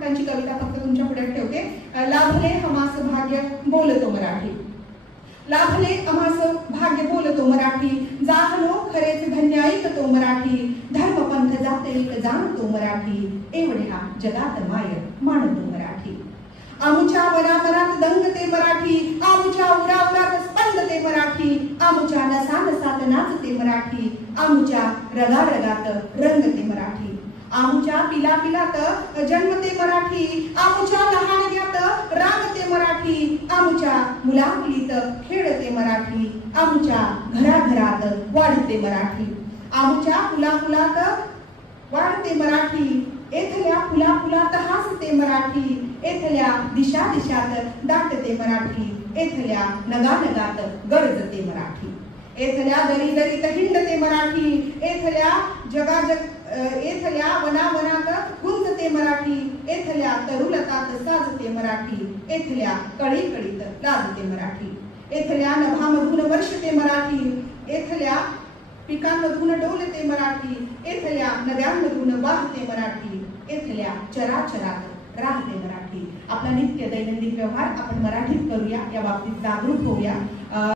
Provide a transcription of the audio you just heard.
त्यांची कविता फक्त तुमच्या पुढे ठेवते। लाभले हमास भाग्य बोलतो मराठी, लाभले हमास भाग्य बोलतो मराठी, जाहलो खरेच धन्य ऐकतो मराठी, धर्मपंथ जाते जाणतो मराठी, एवढ्या जगात माय मानतो मराठी। आमुच्या वनावनात दंगते मराठी, आमुच्या उरावरात स्पंदते मराठी, आमुच्या नसानसात नाचते मराठी, आमुच्या रगारगात रंगते मराठी, आमुच्या पिलापिलात जन्मते मराठी, आमुच्या लहानग्यात रांगते मराठी, आमुच्या मुलामुलीत खेळते मराठी, आमुच्या घराघरात वाढते मराठी, आमुच्या फुलाफुलात वाढते मराठी, एथल्या फुलाफुलात हसते मराठी, एथल्या दिशा दिशात दाटते मराठी, एथल्या नगानगात गरजते मराठी, एथल्या दरी दरीत हिंडते मराठी, एथल्या एथल्या वनावनात गुंजते मराठी, एथल्या तरुलतात साजते मराठी, एथल्या कळीकळीत लाजते मराठी, एथल्या नभामधून वर्षते मराठी, एथल्या पिकांमधून डोलते मराठी, एथल्या नद्यांमधून वाहते मराठी, एथल्या चराचरात राहते मराठी। आपला नित्य दैनंदिन व्यवहार आपण मराठीत करूया, या बाबतीत जागरूक होऊया।